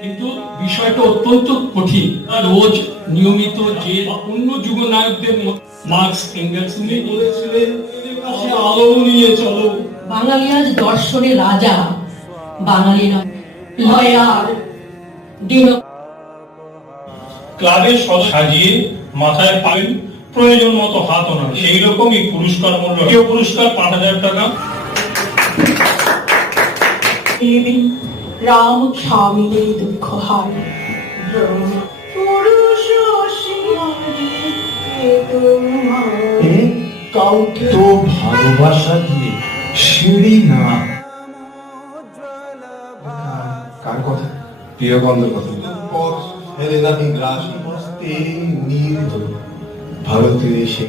কিন্তু বিষয়টা অত্যন্ত কঠিন। রোজ নিয়মিত যে অন্য যুগনায়কদের মতো মার্কস এঙ্গেলস উনি বলেছিলেন কাছে আলো নিয়ে চলো। বাঙালি আজ দর্শনের রাজা। বাঙালি নয় লয়ার সদ সাজিয়ে মাথায় পাবেন প্রয়োজন মতো হাত ওনার সেই রকমই পুরস্কার মূল্য। কেউ পুরস্কার পাঁচ হাজার টাকা? দেবী রাম স্বামীদের দুঃখ হার। কাউকে তো ভালোবাসা দিয়ে সিঁড়ি না। কার কথা? প্রিয় বন্ধুর কথা। পথ হেলে নীল ভারতে এসে